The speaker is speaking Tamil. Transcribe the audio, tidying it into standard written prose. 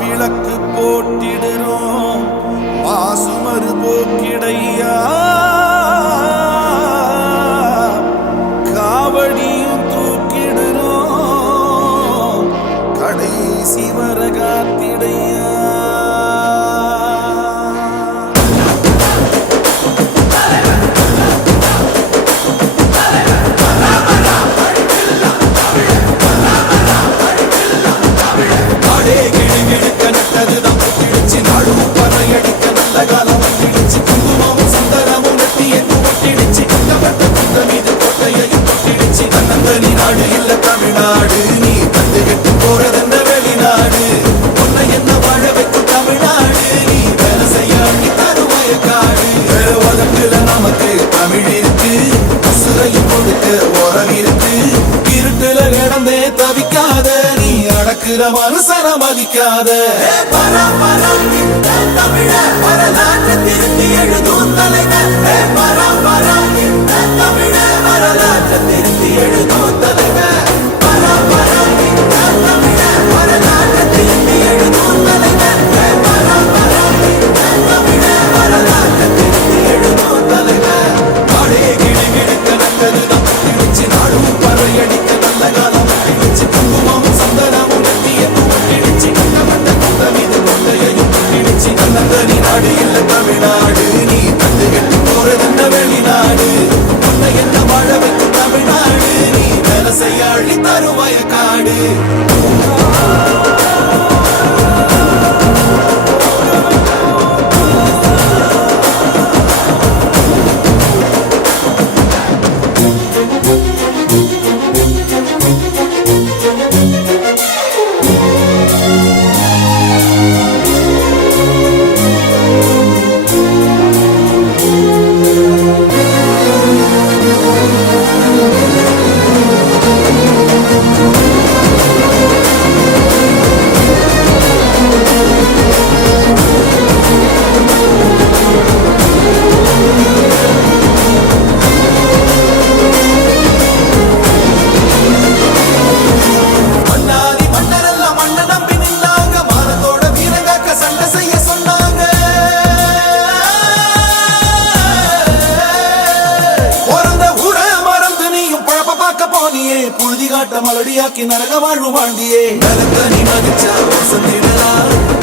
விளக்கு போட்டிடுறோம் மாசுமறு போக்கிடையா காவடியும் தூக்கிடுறோம் கடைசி வர காத்திடையா நாடு இல்ல தமிழ்நாடு நீ தந்துகிட்டு போறதென்ன வெளிநாடு உன்னை என்ன வாழ வைக்கும் தமிழ்நாடு நீ வேலை செய்ய தருவாய காடு உலகத்துல நமக்கு தமிழ் இருக்கு உசுரையும் கொடுக்க உறவு இருக்கு இருட்டுல கிடந்தே தவிக்காத நீ அடக்குற மனுஷன மதிக்காத தமிழ வரலாற்று திருத்தி எழுதும் தலைவர் தமிழ வரலாற்று திருத்தி எழுதும் நாடு இல்ல தமிழ்நாடு நீ தந்துகிட்டு போறதென்ன வெளிநாடு உன்னை என்ன வாழ வைக்கும் தமிழ்நாடு நீ வேலை செய்ய அழி தருவாய காடு புழுதி காட்ட மலடியாக்கி நரக வாழ்வு வாழ்ந்தியே நலத்தனி மதிச்சா வசந்திடலாம்